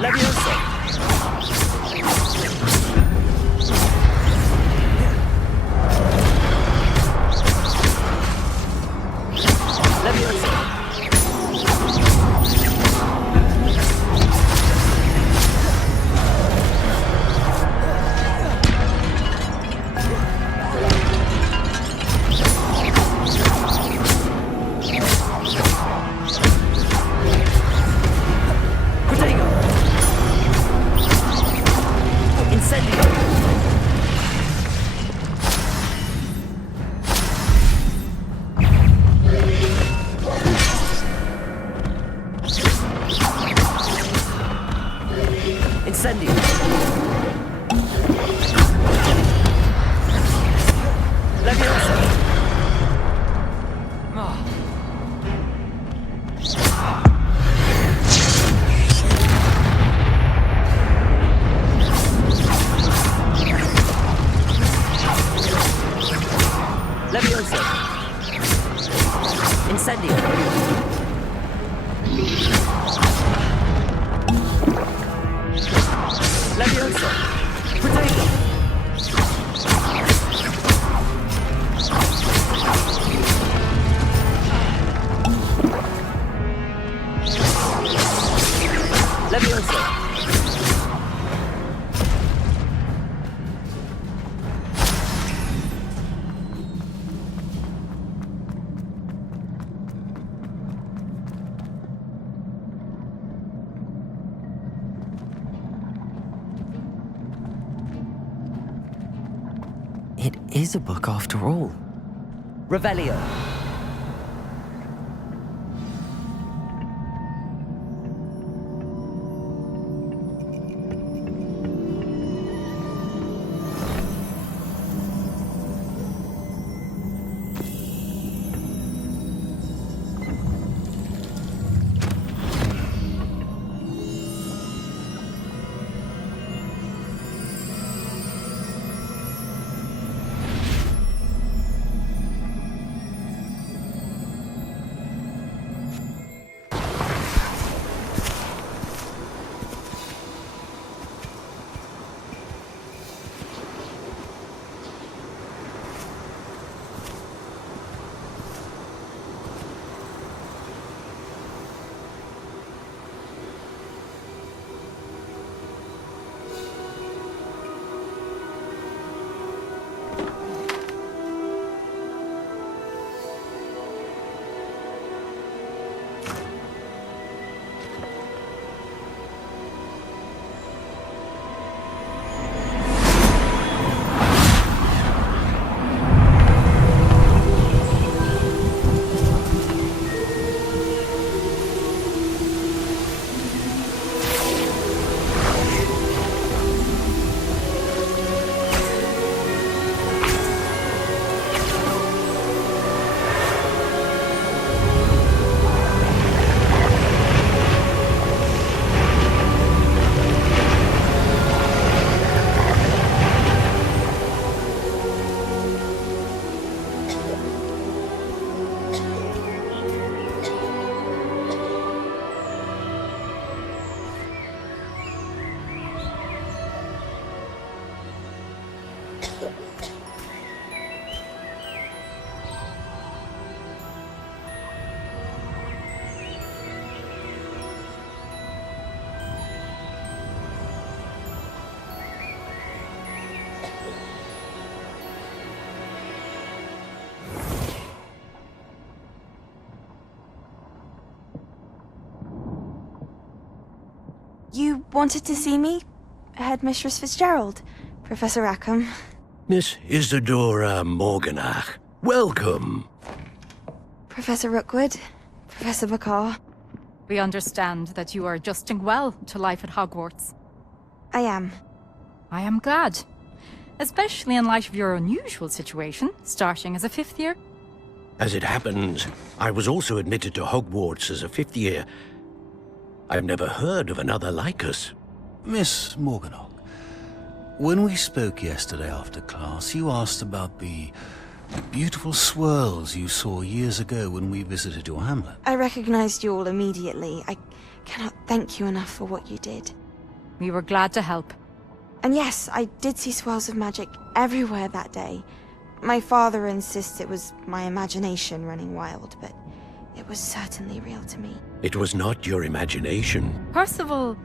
Leviosa! Leviosa! Incendio! Leviosa! Leviosa! Incendio! Leviosa! Potato! Leviosa! It is a book after all. Revelio! You wanted to see me? Headmistress Fitzgerald? Professor Rackham? Miss Isadora Morganach, welcome. Professor Rookwood? Professor Bakar? We understand that you are adjusting well to life at Hogwarts. I am. I am glad. Especially in light of your unusual situation, starting as a fifth year. As it happens, I was also admitted to Hogwarts as a fifth year. I've never heard of another like us. Miss Morganach, when we spoke yesterday after class, you asked about the Beautiful swirls you saw years ago when we visited your hamlet. I recognized you all immediately. I cannot thank you enough for what you did. We were glad to help. And yes, I did see swirls of magic everywhere that day. My father insists it was my imagination running wild, but it was certainly real to me. It was not your imagination. Percival,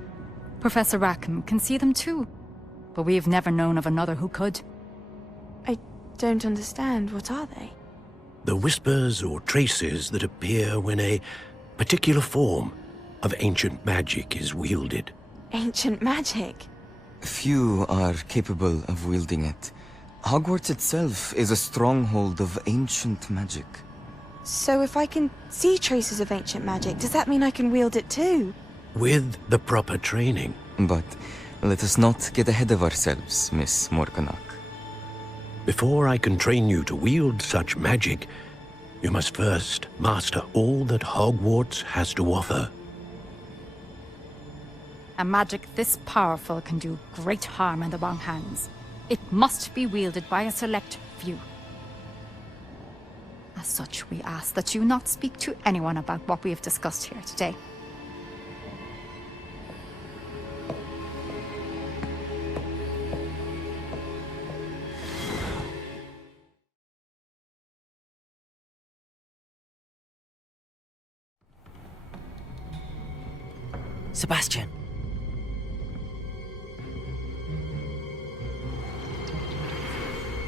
Professor Rackham can see them too. But we've never known of another who could. I don't understand. What are they? The whispers or traces that appear when a particular form of ancient magic is wielded. Ancient magic? Few are capable of wielding it. Hogwarts itself is a stronghold of ancient magic. So if I can see traces of ancient magic, does that mean I can wield it too? With the proper training. But let us not get ahead of ourselves, Miss Morganach. Before I can train you to wield such magic, you must first master all that Hogwarts has to offer. A magic this powerful can do great harm in the wrong hands. It must be wielded by a select few. As such, we ask that you not speak to anyone about what we have discussed here today. Sebastian.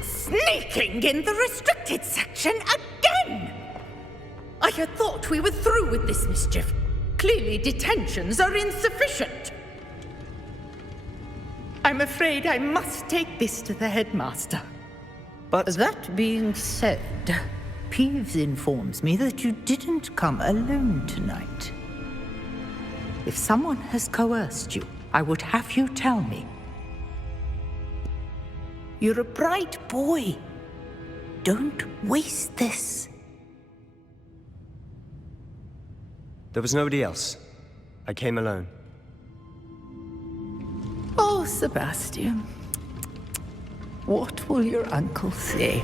Sneaking in the restricted section again! I had thought we were through with this mischief. Clearly detentions are insufficient. I'm afraid I must take this to the headmaster. But That being said, Peeves informs me that you didn't come alone tonight. If someone has coerced you, I would have you tell me. You're a bright boy. Don't waste this. There was nobody else. I came alone. Oh, Sebastian. What will your uncle say?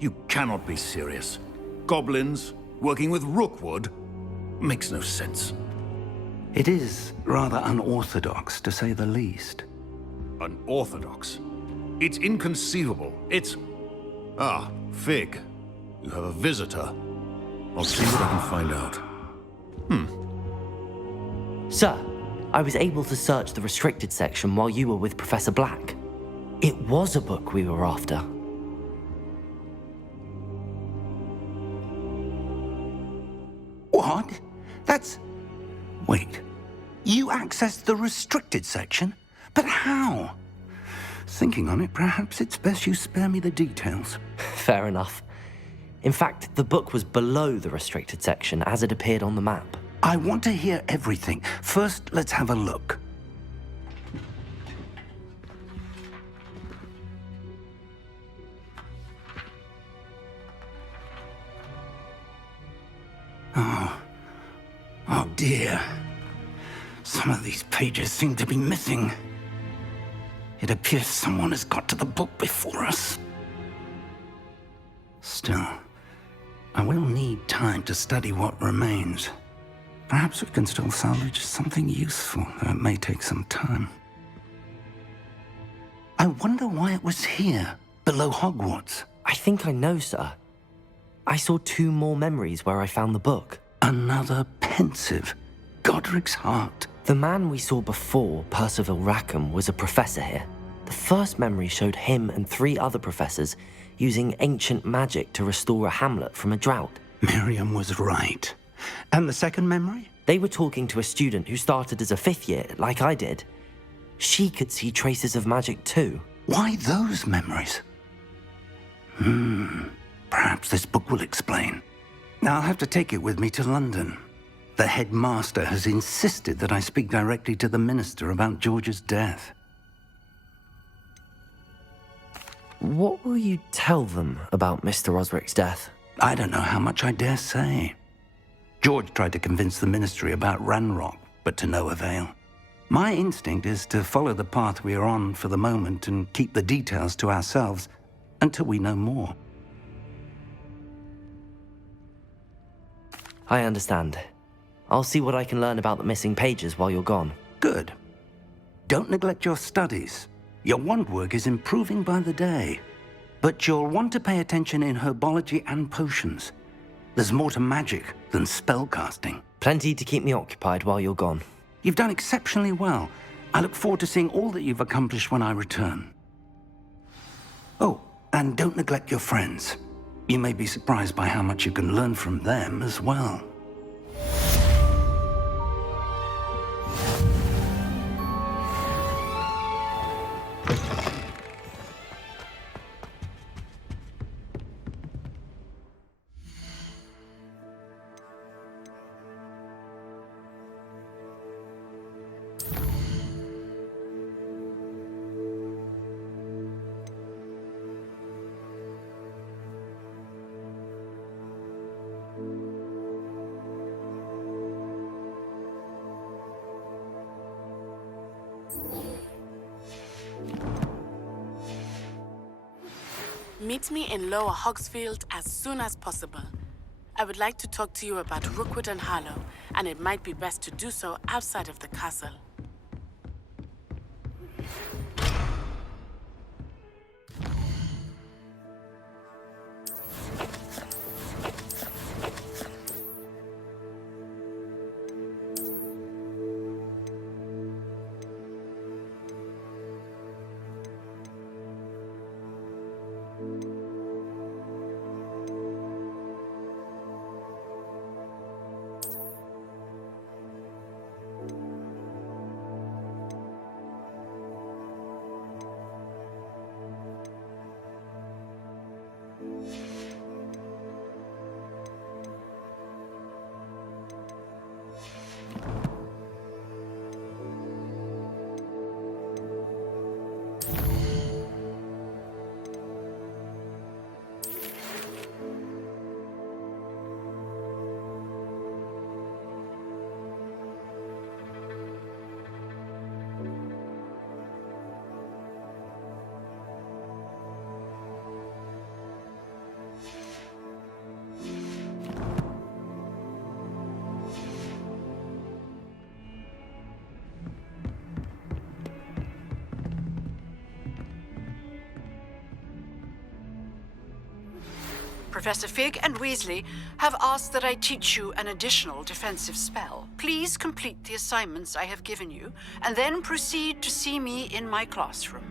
You cannot be serious. Goblins working with Rookwood? Makes no sense. It is rather unorthodox, to say the least. Unorthodox? It's inconceivable. It's... Ah, Fig. You have a visitor. I'll see what I can find out. Sir, I was able to search the restricted section while you were with Professor Black. It was a book we were after. What? That's... Wait. You accessed the restricted section? But how? Thinking on it, perhaps it's best you spare me the details. Fair enough. In fact, the book was below the restricted section as it appeared on the map. I want to hear everything. First, let's have a look. Oh dear. Some of these pages seem to be missing. It appears someone has got to the book before us. Still, I will need time to study what remains. Perhaps we can still salvage something useful, though it may take some time. I wonder why it was here, below Hogwarts. I think I know, sir. I saw 2 more memories where I found the book. Another pensive. Godric's heart. The man we saw before, Percival Rackham, was a professor here. The first memory showed him and 3 other professors using ancient magic to restore a hamlet from a drought. Miriam was right. And the second memory? They were talking to a student who started as a 5th year, like I did. She could see traces of magic too. Why those memories? Perhaps this book will explain. Now I'll have to take it with me to London. The headmaster has insisted that I speak directly to the minister about George's death. What will you tell them about Mr. Osric's death? I don't know how much I dare say. George tried to convince the ministry about Ranrock, but to no avail. My instinct is to follow the path we are on for the moment and keep the details to ourselves until we know more. I understand. I'll see what I can learn about the missing pages while you're gone. Good. Don't neglect your studies. Your wand work is improving by the day. But you'll want to pay attention in herbology and potions. There's more to magic than spellcasting. Plenty to keep me occupied while you're gone. You've done exceptionally well. I look forward to seeing all that you've accomplished when I return. Oh, and don't neglect your friends. You may be surprised by how much you can learn from them as well. Meet me in Lower Hogsfield as soon as possible. I would like to talk to you about Rookwood and Harlow, and it might be best to do so outside of the castle. Professor Fig and Weasley have asked that I teach you an additional defensive spell. Please complete the assignments I have given you, and then proceed to see me in my classroom.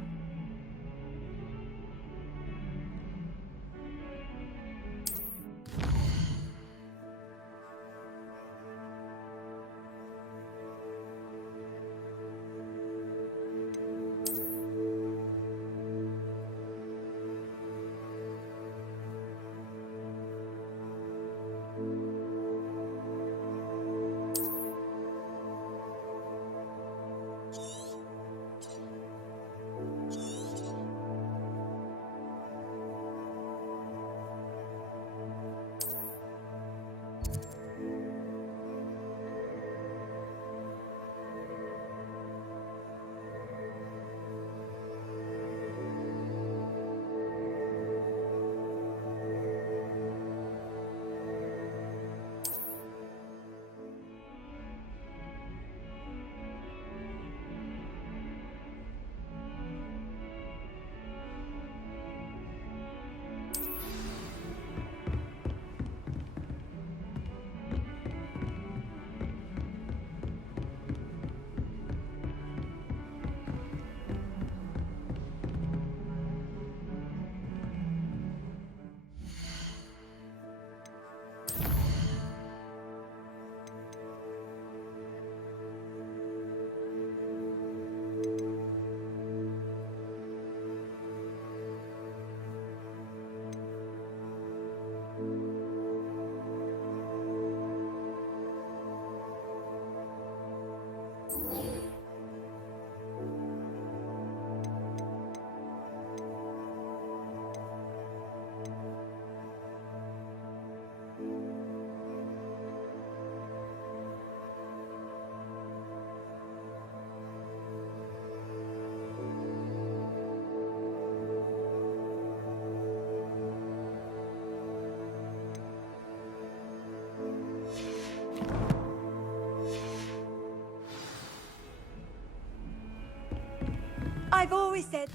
I've always said...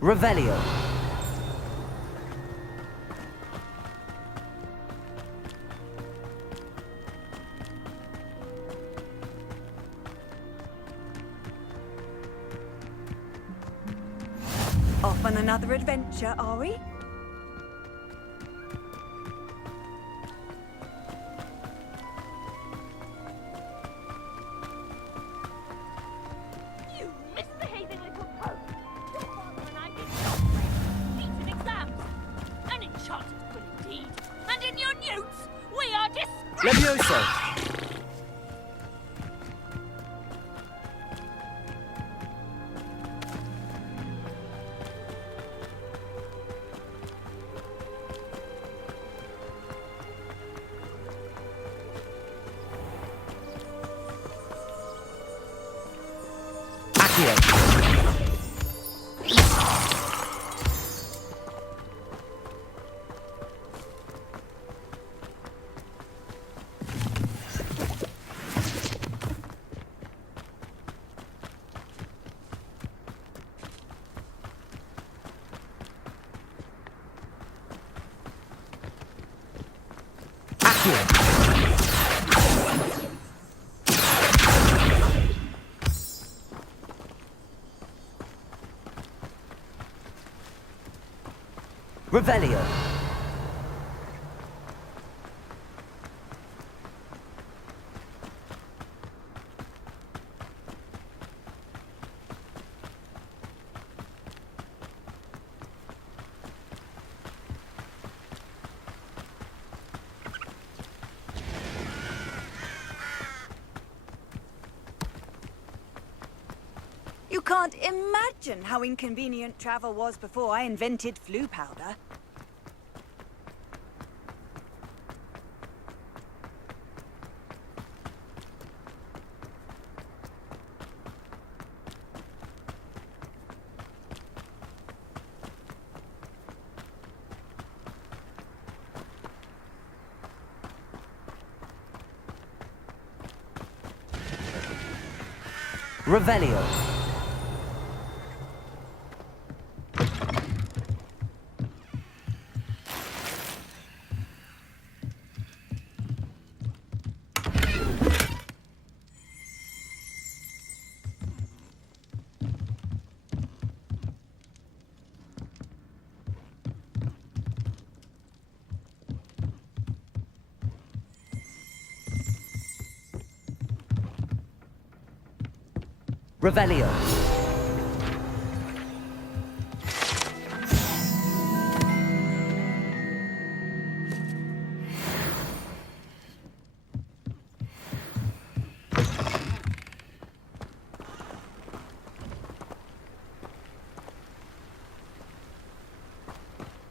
Revelio. Off on another adventure, are we? You misbehaving little pug! Your father and I did not play feats in exams. An enchanted quill indeed. And in your newts, we are disgraced! Levioso. Revelio. You can't imagine how inconvenient travel was before I invented flu powder. Revelio. Revelio.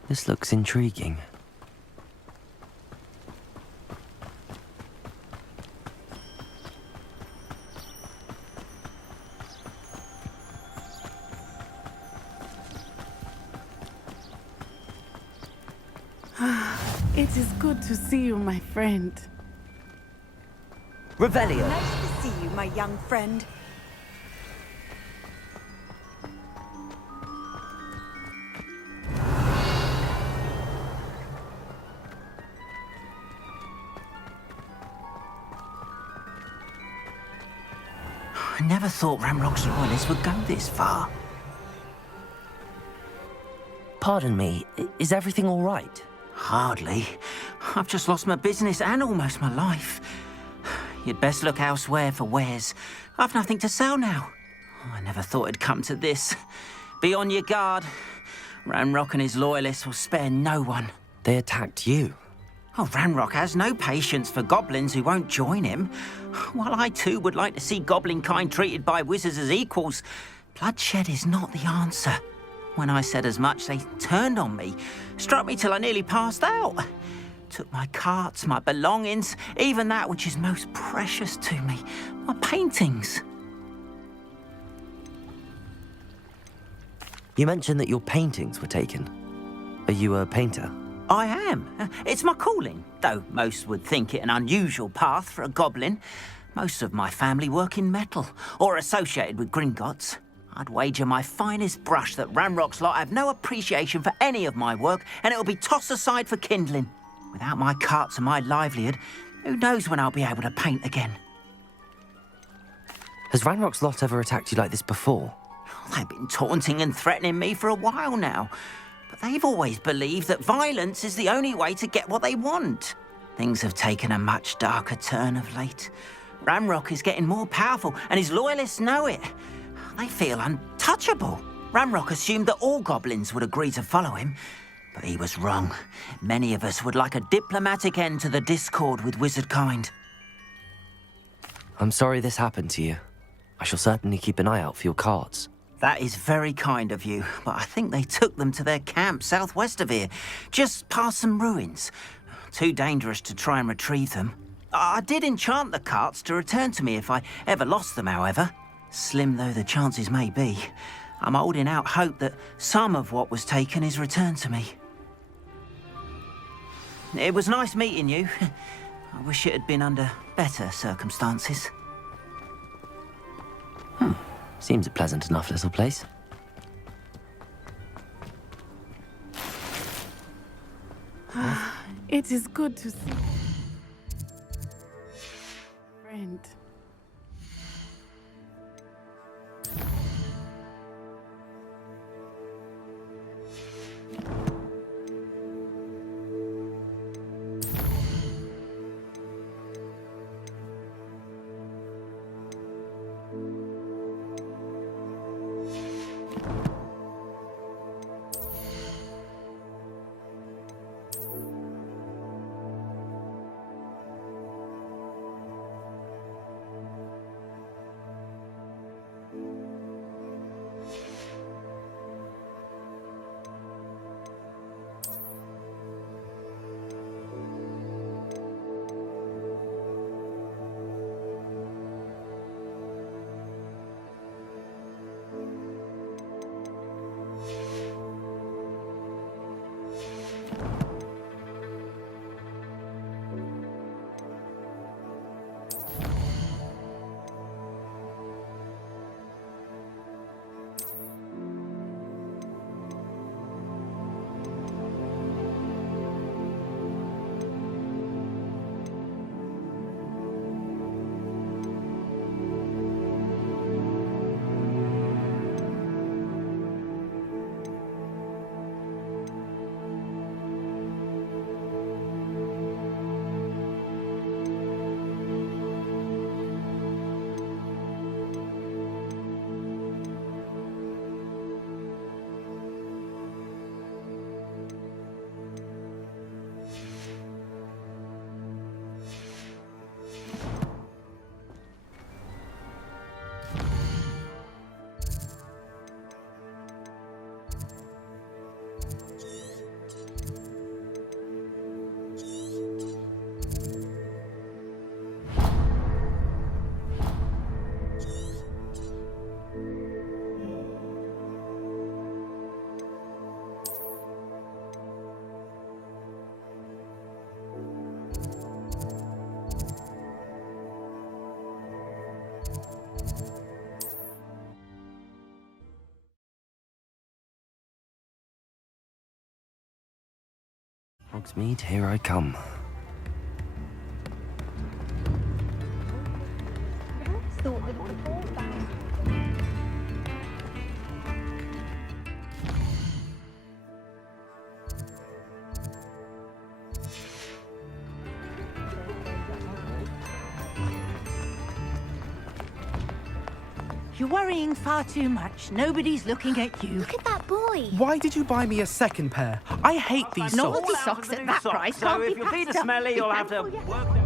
This looks intriguing. It is good to see you, my friend. Revelio. Nice to see you, my young friend. I never thought Ramrock's loyalists would go this far. Pardon me, is everything all right? Hardly. I've just lost my business and almost my life. You'd best look elsewhere for wares. I've nothing to sell now. I never thought it'd come to this. Be on your guard. Ranrock and his loyalists will spare no one. They attacked you? Oh, Ranrock has no patience for goblins who won't join him. While I too would like to see goblin kind treated by wizards as equals, bloodshed is not the answer. When I said as much, they turned on me, struck me till I nearly passed out. Took my carts, my belongings, even that which is most precious to me, my paintings. You mentioned that your paintings were taken. Are you a painter? I am. It's my calling, though most would think it an unusual path for a goblin. Most of my family work in metal, or associated with Gringotts. I'd wager my finest brush that Ranrock's lot have no appreciation for any of my work, and it'll be tossed aside for kindling. Without my carts and my livelihood, who knows when I'll be able to paint again? Has Ranrock's lot ever attacked you like this before? They've been taunting and threatening me for a while now. But they've always believed that violence is the only way to get what they want. Things have taken a much darker turn of late. Ranrock is getting more powerful, and his loyalists know it. They feel untouchable. Ranrock assumed that all goblins would agree to follow him, but he was wrong. Many of us would like a diplomatic end to the discord with wizard kind. I'm sorry this happened to you. I shall certainly keep an eye out for your carts. That is very kind of you, but I think they took them to their camp southwest of here, just past some ruins. Too dangerous to try and retrieve them. I did enchant the carts to return to me if I ever lost them, however. Slim though the chances may be, I'm holding out hope that some of what was taken is returned to me. It was nice meeting you. I wish it had been under better circumstances. Seems a pleasant enough little place. It is good to see. Friend. Hogsmeade, here I come. You're worrying far too much. Nobody's looking at you. Look at that boy. Why did you buy me a second pair? I hate these socks. Naughty socks at that price So can't if be your feet are passed up. smelly, you'll have to work them.